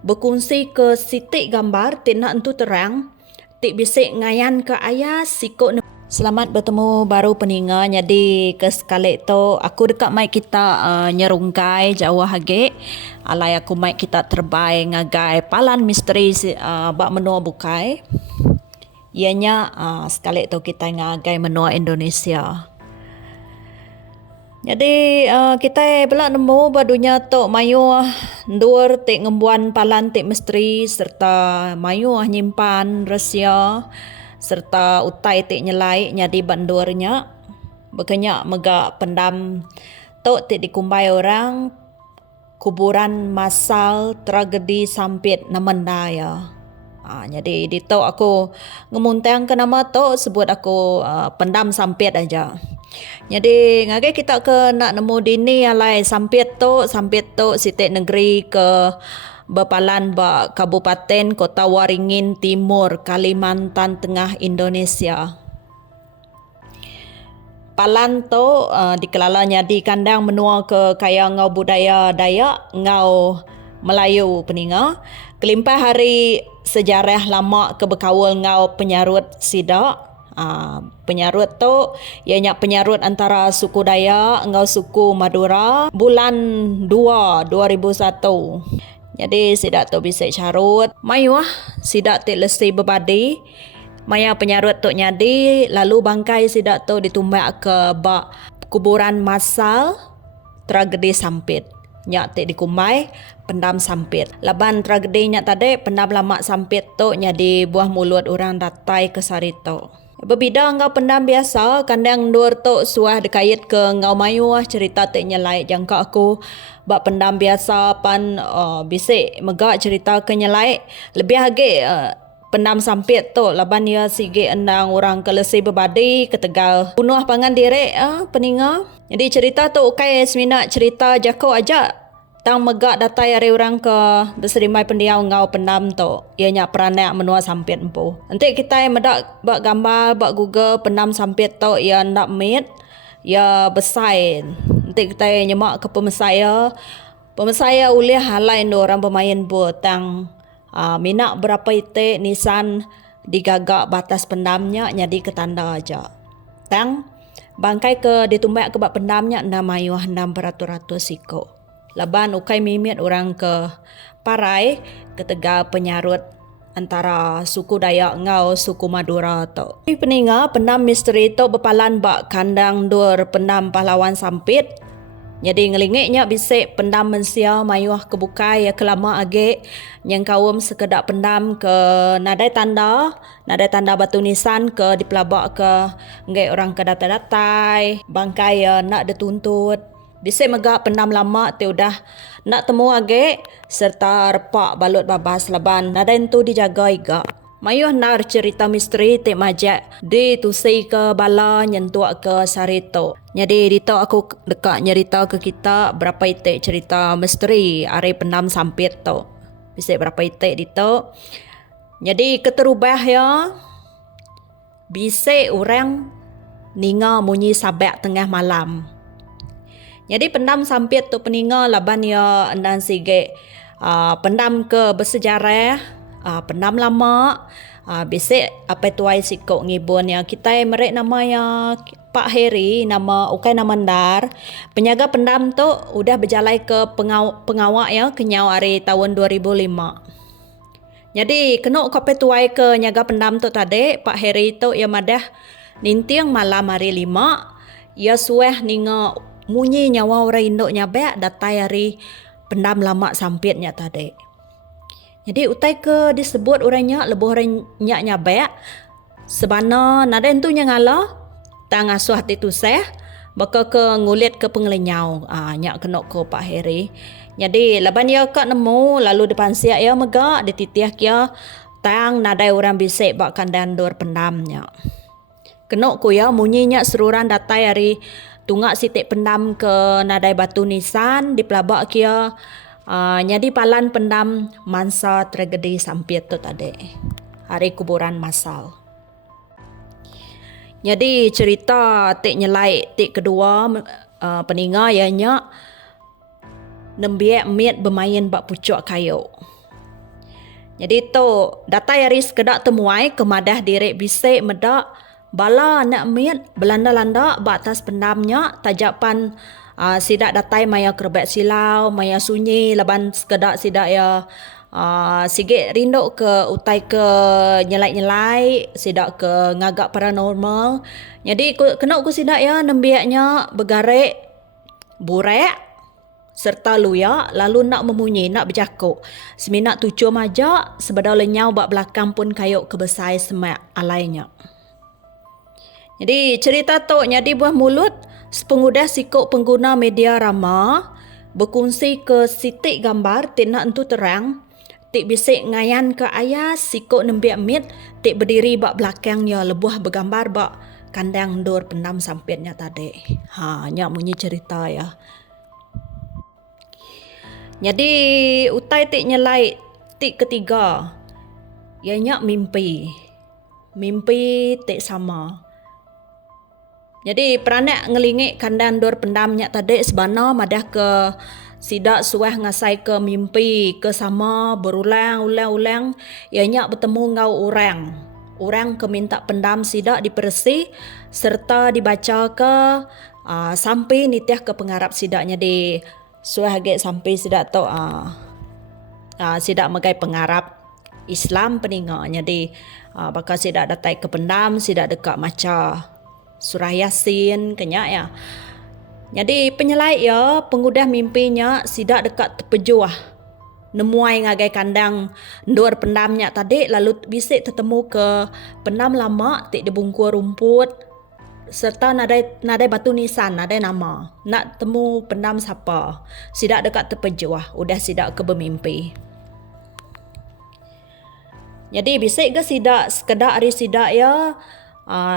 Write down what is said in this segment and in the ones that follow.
berkongsi ke sitik gambar tik nak entu terang tik bisik ngayan ke ayah sikok. Selamat bertemu baru peninga. Jadi ke sekali tu aku dekat mic kita nyerungkai jauh hage. Alai aku mic kita terbaik ngagai palan misteri bak menua bukai. Ianya sekali tu kita ngagai menua Indonesia. Jadi kita belak nemu badunya tu mayu ndur tik ngembuan palan tik misteri serta mayu nyimpan rahsia serta utai tik nyelai nyadi bandurnya bekenyak megak pendam tu tik dikumbai orang kuburan masal tragedi sampit namandaya. Jadi di tu aku ngemuntang ke nama tu sebut aku pendam sampit aja. Jadi ngagai kita ke nak nemu dini alai sampit tu sitik negeri ke berpalan ba Kabupaten Kota Waringin Timur, Kalimantan Tengah, Indonesia. Palan tu dikelalanya di kandang menua ke kaya ngau budaya Dayak, ngau Melayu peninga. Kelimpah hari sejarah lama ke berkawal ngau penyarut sidak. Penyarut tu ianya penyarut antara suku Dayak ngau suku Madura bulan 2 2001. Jadi sidak tu bisa carut mayuah sidak tik lesi berbadi maya penyarut tu nyadi lalu bangkai sidak tu ditumbak ke bak kuburan masal tragedi sampit nyak tik dikumai pendam sampit. Laban tragedi nyak tadi pendam lama sampit tu nyadi buah mulut orang datai ke sarito. Berbeda ngau pendam biasa, kandang ndur tu suah dekait ke ngau mayu cerita tik nyelai jangka aku bak pendam biasa pan bisik megak cerita ke nyelai lebih lagi pendam sampit tu laban dia sige endang orang kelesi berbadi ke Tegal bunuh pangan direk peninga. Jadi cerita tu ukai semina cerita jako aja tang megak datai hari orang ke berserimai pendiau ngau pendam tu ianya peranak menua sampit empu. Nanti kita medak bak gambar bak Google pendam sampit tu ia ndak mit ia besai. Nanti kita nyemak ke pemesaya uliah halai orang bermain butang minak berapa itik nisan digagak batas pendamnya nyadi ke tanda aja. Tang bangkai ke ditumbak ke bak pendamnya namayuh 600 siko. Laban ukai mimit orang ke parai ke Tegal penyarut antara suku Dayak ngau suku Madura tu. Peninga pendam misteri tu berpalan bak kandang dur pendam pahlawan sampit. Jadi ngelingiknya bisik pendam mensia mayuah kebukai ya kelama age yang kaum sekedak pendam ke nadai tanda batu nisan ke dipelabak ke ngai orang ke datai bangkai nak dituntut. Bisik megak pendam lama tu udah nak temu age serta repak balut babas laban nadai tu dijaga iga. Mayuh nar cerita misteri tik majak di tusi ke bala nyentuak ke sarito. Jadi dito aku dekat nyerita ke kita berapa itik cerita misteri hari pendam sampit tu. Bisik berapa itik dito. Jadi keterubah ya. Bisik orang ninga munyi sabak tengah malam. Jadi pendam sampit tu peninga laban ya endan sige pendam ke bersejarah pendam lama bisik apa tuai sikok ngibun ya kita merek nama ya Pak Heri nama ukai nama Ndar penjaga pendam tu udah berjalai ke pengawak ya kenyau hari tahun 2005. Jadi kena apa tuai ke nyaga pendam tu tadi Pak Heri tu ya madah nintiang malam hari 5 ya sueh ninga munyi nyawa orang Indo nyabek datai hari pendam lama sampitnya tadi. Jadi utai ke disebut orangnya lebih orang nyak nyabek sebana nada entu nya ngala tang asuh titu seh baka ke ngulit ke pengelenyau nyak kena ke Pak Heri. Jadi laban ya kak nemu lalu depan siak ya megak dititiah kia tang nadai orang bisik bak kandang dor pendamnya. Kena ku ya munyinya seruran datai hari tungak sitik pendam ke nadai batu nisan di pelabak kia nyadi palan pendam mansa tragedi sampit tu tadi hari kuburan masal. Jadi cerita tik nyelai tik kedua peninga ianya nembiak miet bermain bak pucuk kayu. Jadi tu datai hari sekedak temuai kemadah direk bisik medak bala nak miet belanda-landa batas pendamnya tajapan sidak datai maya kerbet silau maya sunyi laban sekedak sidak ya sigit rinduk ke utai ke nyelai-nyelai sidak ke ngagak paranormal. Jadi kena ku sidak ya nembiaknya begarek burek serta luya lalu nak memunyi nak berjakuk seminak tujuh majak sebedau lenyau bak belakang pun kayuk kebesai semak alainya. Jadi cerita tu jadi buah mulut sepengudah sikuk pengguna media rama berkongsi ke sitik gambar tik nak entu terang tik bisik ngayan ke ayah sikuk nembiak mit tik berdiri bak belakangnya lebuh bergambar bak kandang dor pendam sampitnya tadi. Nyak munyi cerita ya. Jadi utai tik nyelai tik ketiga. Ianya mimpi. Mimpi tik sama. Jadi peranak ngelingik kandang dor pendamnya tadi sebana madah ke sidak suah ngasai ke mimpi ke sama berulang-ulang ianya bertemu ngau orang. Orang ke minta pendam sidak dipersih serta dibaca ke sampai nitiah ke pengarap sidaknya di suah agak sampai sidak tu sidak magai pengarap Islam peninggalnya di bakal sidak datai ke pendam sidak dekat maca surah Yasin kenyak ya. Jadi penyelai ya pengudah mimpinya sidak dekat terpejuah nemuai ngagai kandang dor pendamnya tadi lalu bisik tertemu ke pendam lama tik dibungkur rumput serta nadai batu nisan, nadai nama. Nak temu pendam siapa? Sidak dekat terpejuah, udah sidak ke bermimpi. Jadi bisik ke sidak sekedar hari sidak ya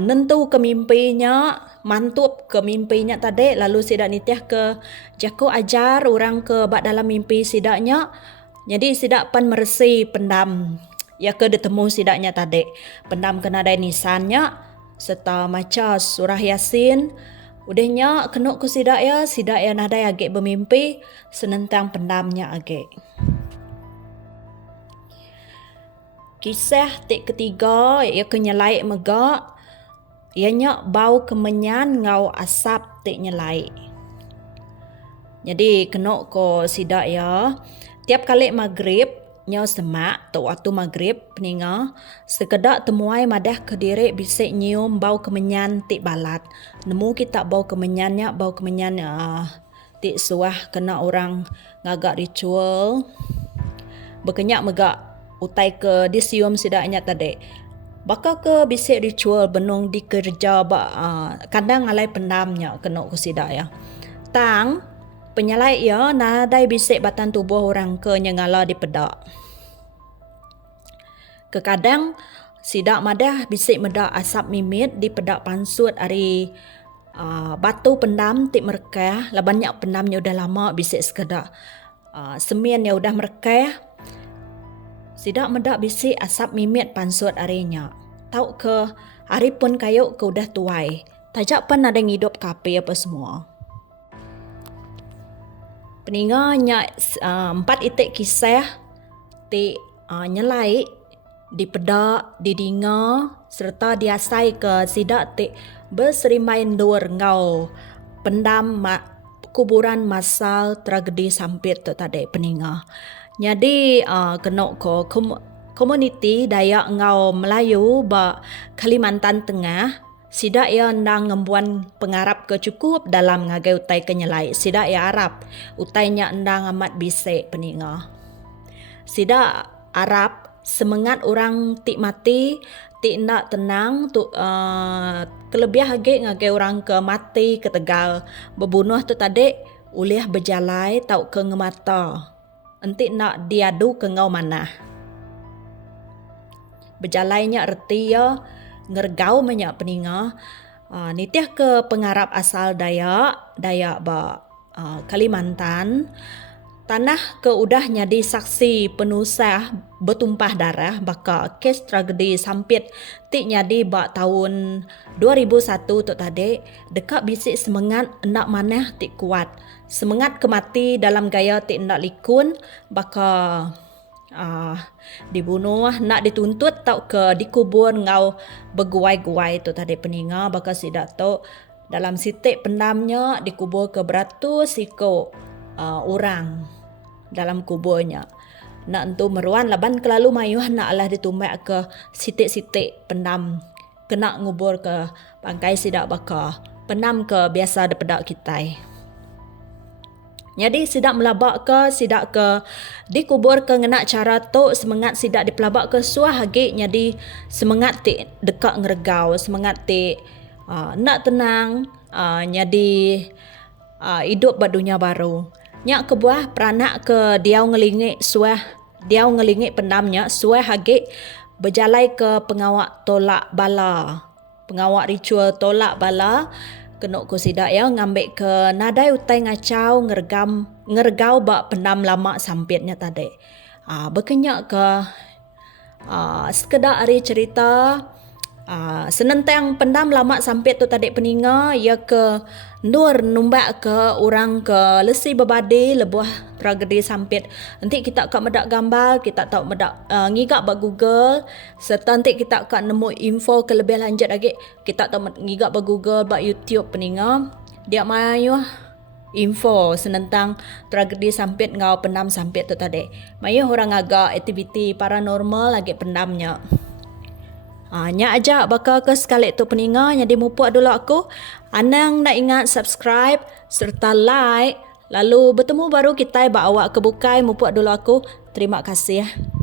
nentu ke mimpinya, mantup ke mimpinya tadi lalu sidak nitiah ke jaku ajar orang ke bak dalam mimpi sidaknya. Jadi sidak pan meresi pendam ya ke ditemu sidaknya tadi. Pendam kena nadai nisannya serta maca surah Yasin. Udahnya kenuk ku sidak ya nadai agak bermimpi senentang pendamnya agak. Kisah tik ketiga ia kenyelai megak ianya bau kemenyan ngau asap tik nyelai. Jadi kenuk ku sidak ya tiap kali maghrib nyaw semak tu waktu maghrib peninga sekedak temuai madah ke direk bisik nyium bau kemenyan tik balat. Nemu kita bau kemenyannya bau kemenyan tik suah kena orang ngagak ritual berkenyak megak utai ke disium sidaknya tadi. Bakal ke bisik ritual benung dikerja bak kandang alai pendamnya kena ku sidak ya. Tang penyalai ya nadai bisik batan tubuh orang ke nyengala di pedak. Kekadang sidak madah bisik medak asap mimit di pedak pansut hari batu pendam tik merekah labannya pendamnya udah lama bisik sekedak semien ya udah merekah sidak medak bisik asap mimit pansut harinya. Tahu ke hari pun kayuk ke udah tuai tajak pan ada ngidup kape apa semua. Peninggalnya 4 itik kisah tik nyelai di pedak, di dinga serta diasai ke sidak tik berserimain dur ngau pendam kuburan masal tragedi sampit tu tadi peninggal. Jadi kenok ko komuniti Dayak ngau Melayu ba Kalimantan Tengah sidak ia ndang ngembuan pengarap ke cukup dalam ngagai utai kenyelai. Sidak ia Arab. Utainya ndang amat bisik peninga. Sidak Arab semangat orang tik mati, tik nak tenang tu kelebih hage ngagai orang ke mati ke tegal berbunuh tu tadi ulih berjalai tau ke ngemata. Entik nak diadu ke ngau manah. Berjalainya erti ya ngergau banyak peninga nitiah ke pengarap asal Dayak ba Kalimantan tanah ke udah nyadi saksi penusah bertumpah darah baka kes tragedi sampit tik nyadi ba tahun 2001 tu tadi dekat bisik semangat nak manah tik kuat semangat kemati dalam gaya tik nak likun baka dibunuh, nak dituntut tau ke dikubur ngau berguai-guai tu tadi peninga, bakal sidak tu dalam sitik pendamnya dikubur ke beratus ikut orang dalam kuburnya. Nak entu meruan laban kelalu mayuh nak lah ditumbak ke sitik-sitik pendam, kena ngubur ke bangkai sidak bakal penam ke biasa daripada kita. Jadi sidak melabak ke, sidak ke dikubur ke ngena cara tu semangat sidak dipelabak ke suah hagi, jadi semangat ti dekat ngeregau, semangat ti nak tenang, jadi hidup pada dunia baru. Nyak ke buah peranak ke diau ngelingik suah, diau ngelingik pendamnya suah hagi berjalai ke pengawak tolak bala, pengawak ritual tolak bala. Kenok ko sidak ya ngambil ke nadai utai ngacau ngeregau bak pendam lama sampitnya tadi. Berkenyak ke sekedar hari cerita senentang pendam lama sampit tu tadi peninga ya ke nur numbak ke orang ke lesi berbadi lebuah tragedi sampit. Nanti kita akan medak gambar, kita tahu medak ngigak bak Google, serta nanti kita akan nemu info ke lebih lanjut lagi, kita tahu ngigak bak Google, bak YouTube peninga. Dia mayu info senentang tragedi sampit ngau pendam sampit tu tadi. Mayu orang agak aktiviti paranormal lagi pendamnya. Nya aja bakal ke sekali tu peninga, jadi mupuk dulu aku. Anang nak ingat subscribe serta like. Lalu bertemu baru kita bawa ke bukai mupuk dulu aku. Terima kasih.